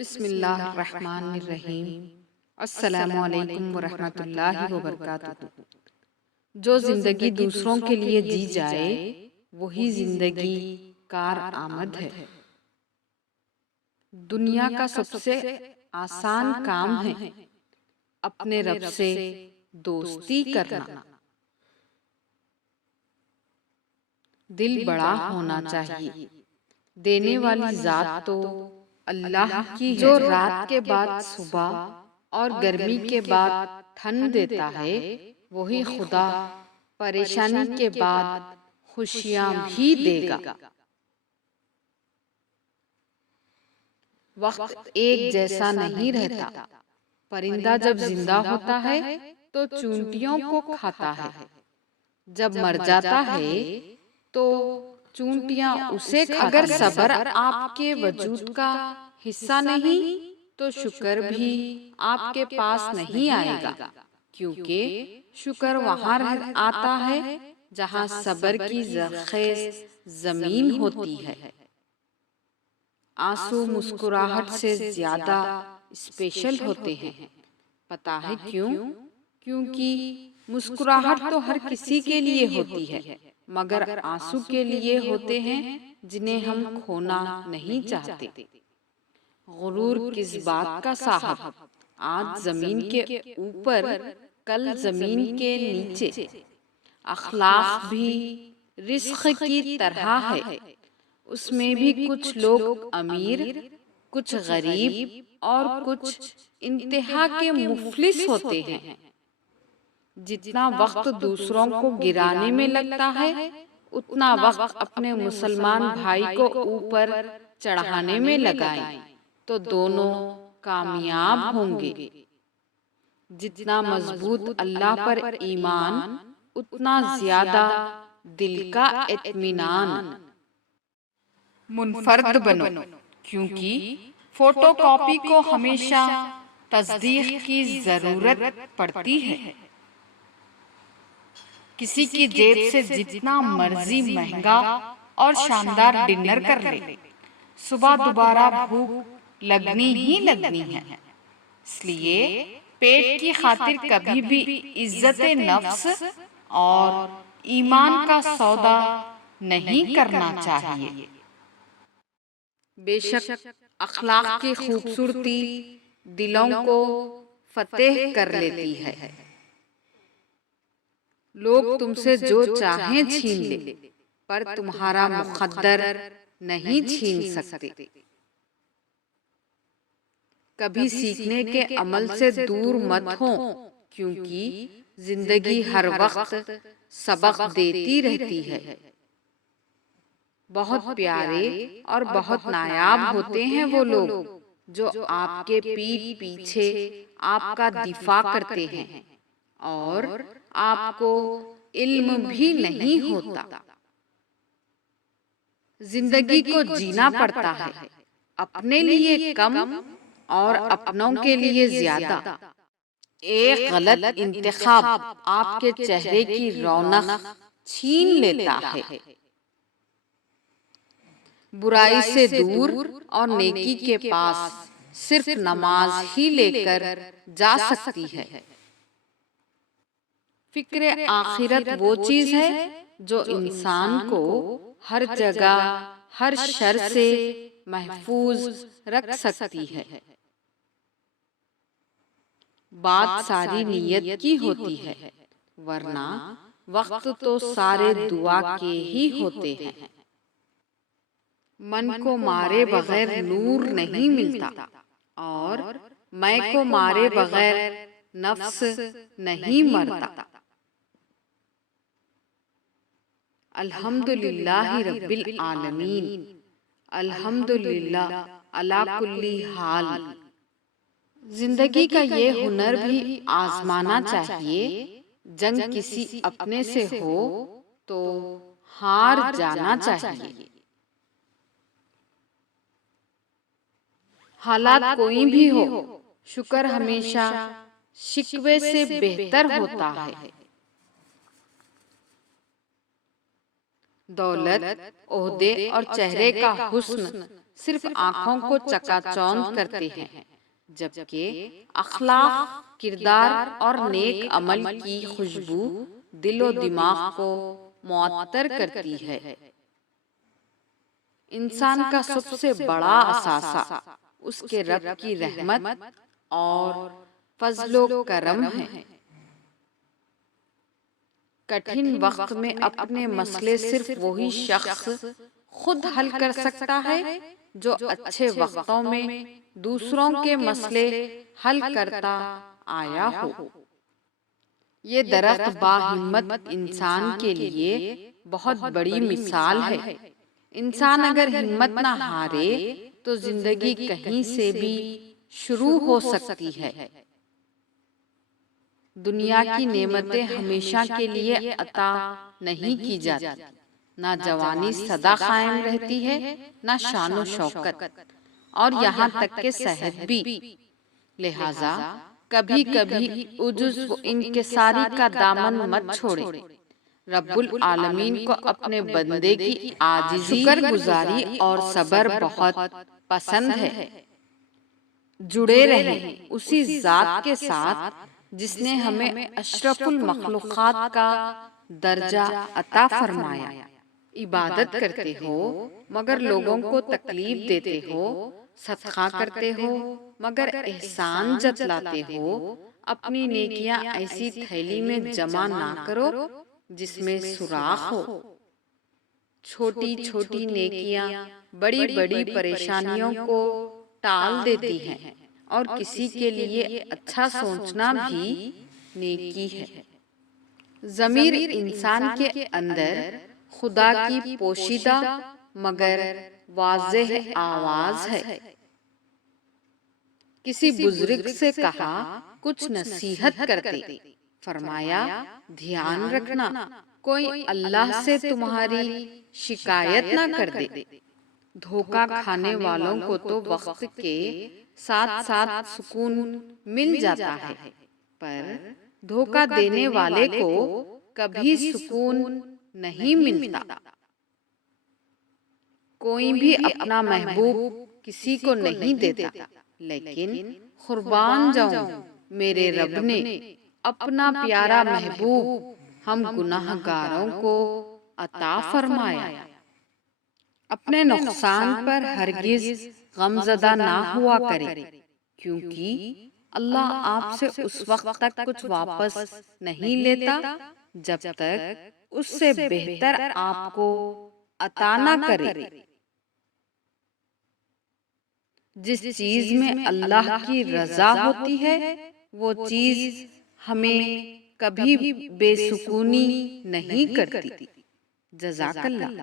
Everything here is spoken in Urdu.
بسم اللہ الرحمن الرحیم۔ السلام علیکم ورحمۃ اللہ وبرکاتہ۔ جو زندگی دوسروں کے لیے جی جائے وہی زندگی کارآمد ہے۔ دنیا کا سب سے آسان کام ہے اپنے رب سے دوستی کرنا۔ دل بڑا ہونا چاہیے، دینے والی ذات تو اللہ کی ہے، جو رات کے بعد صبح اور گرمی کے بعد ٹھنڈ دیتا ہے وہی خدا پریشانی کے بعد خوشیاں بھی دے گا۔ وقت ایک جیسا نہیں رہتا، پرندہ جب زندہ ہوتا ہے تو چونٹیوں کو کھاتا ہے، جب مر جاتا ہے تو چونٹیاں اسے کھاتی ہیں۔ اگر صبر آپ کے وجود کا حصہ نہیں تو شکر بھی آپ کے پاس نہیں آئے گا، کیونکہ شکر وہاں آتا ہے جہاں صبر کی زرخیز زمین ہوتی ہے۔ آنسو مسکراہٹ سے زیادہ اسپیشل ہوتے ہیں، پتہ ہے کیوں؟ کیونکہ مسکراہٹ تو ہر کسی کے لیے ہوتی ہے، مگر آنسو کے لیے ہوتے ہیں جنہیں ہم کھونا نہیں چاہتے۔ غرور کس بات کا صاحب، آج زمین کے اوپر کل زمین کے نیچے۔ اخلاق بھی رزق کی طرح ہے، اس میں بھی کچھ لوگ امیر، کچھ غریب اور کچھ انتہا کے مفلس ہوتے ہیں۔ جتنا وقت دوسروں کو گرانے میں لگتا ہے اتنا وقت اپنے مسلمان بھائی کو اوپر چڑھانے میں لگائیں تو دونوں کامیاب ہوں گے۔ جتنا مضبوط اللہ پر ایمان اتنا زیادہ دل کا اطمینان۔ منفرد بنو، کیونکہ فوٹو کاپی کو ہمیشہ تصدیق کی ضرورت پڑتی ہے۔ کسی کی جیب سے جتنا مرضی مہنگا اور شاندار ڈنر کر لے، صبح دوبارہ بھوک لگنی ہی لگنی ہے۔ اس لیے پیٹ کی خاطر کبھی بھی عزت نفس اور ایمان کا سودا نہیں کرنا چاہیے۔ بے شک اخلاق کی خوبصورتی دلوں کو فتح کر لیتی ہے۔ لوگ تم سے جو چاہیں چھین لے پر تمہارا مقدر نہیں چھین سکتے۔ کبھی سیکھنے کے عمل سے دور مت ہو، کیونکہ زندگی ہر وقت سبق دیتی رہتی ہے۔ بہت پیارے اور بہت نایاب ہوتے ہیں وہ لوگ جو آپ کے پیٹھ پیچھے آپ کا دفاع کرتے ہیں اور آپ کو علم بھی نہیں ہوتا۔ زندگی کو جینا پڑتا ہے، اپنے لیے کم اور اپنوں کے لیے زیادہ۔ ایک غلط انتخاب آپ کے چہرے کی رونق چھین لیتا ہے۔ برائی سے دور اور نیکی کے پاس صرف نماز ہی لے کر جا سکتی ہے۔ فکر آخرت وہ چیز ہے جو انسان کو ہر جگہ ہر شر سے محفوظ رکھ سکتی ہے۔ بات ساری نیت کی ہوتی ہے، ورنہ وقت تو سارے دعا کے ہی ہوتے ہیں۔ من کو مارے بغیر نور نہیں ملتا اور میں کو مارے بغیر نفس نہیں مرتا۔ الحمدللہ رب العالمین، الحمدللہ علی کل حال۔ زندگی کا یہ ہنر بھی آزمانا چاہیے، جنگ کسی اپنے سے ہو تو ہار جانا چاہیے۔ حالات کوئی بھی ہو، شکر ہمیشہ شکوے سے بہتر ہوتا ہے۔ دولت، عہدے اور چہرے کا حسن صرف آنکھوں کو چکا چوند کرتے ہیں، جبکہ اخلاق، کردار اور نیک عمل کی خوشبو دل و دماغ کو معطر کرتی ہے۔ انسان کا سب سے بڑا اثاثہ اس کے رب کی رحمت اور فضل و کرم ہے۔ کٹھن وقت میں اپنے مسئلے صرف وہی شخص خود حل کر سکتا ہے جو اچھے وقتوں میں دوسروں کے مسئلے حل کرتا آیا ہو۔ یہ درخت باہمت انسان کے لیے بہت بڑی مثال ہے۔ انسان اگر ہمت نہ ہارے تو زندگی کہیں سے بھی شروع ہو سکتی ہے۔ دنیا کی نعمتیں ہمیشہ کے لیے عطا نہیں کی جاتی، نہ جوانی سدا قائم رہتی ہے، نہ شان و شوکت، اور یہاں تک کہ صحت بھی۔ لہٰذا کبھی کبھی عجز و انکساری کا دامن مت چھوڑے۔ رب العالمین کو اپنے بندے کی عاجزی، شکر گزاری اور صبر بہت پسند ہے۔ جڑے رہیں اسی ذات کے ساتھ جس نے ہمیں اشرف المخلوقات کا درجہ عطا فرمایا۔ عبادت کرتے ہو مگر لوگوں کو تکلیف دیتے ہو، صدقہ کرتے ہو مگر احسان جتلاتے ہو، اپنی نیکیاں ایسی تھیلی میں جمع نہ کرو جس میں سوراخ ہو۔ چھوٹی چھوٹی نیکیاں بڑی بڑی پریشانیوں کو ٹال دیتی ہیں، اور کسی کے لیے اچھا سوچنا بھی نیکی ہے۔ ضمیر انسان کے اندر خدا کی پوشیدہ مگر واضح آواز ہے۔ کسی بزرگ سے کہا، کچھ نصیحت کرتے، فرمایا دھیان رکھنا کوئی اللہ سے تمہاری شکایت نہ کر دے۔ دھوکہ کھانے والوں کو تو وقت کے ساتھ ساتھ سکون مل جاتا ہے، پر دھوکہ دینے والے کو کبھی سکون نہیں ملتا۔ کوئی بھی اپنا محبوب کسی کو نہیں دیتا، لیکن قربان جاؤں میرے رب نے اپنا پیارا محبوب ہم گناہ گاروں کو عطا فرمایا۔ اپنے نقصان پر ہرگز غمزدہ نہ ہوا کرے، کیونکہ اللہ آپ سے اس وقت تک کچھ واپس نہیں لیتا جب تک اس سے بہتر آپ کو عطا نہ کرے۔ جس چیز میں اللہ کی رضا ہوتی ہے وہ چیز ہمیں کبھی بے سکونی نہیں کرتی۔ جزاک اللہ۔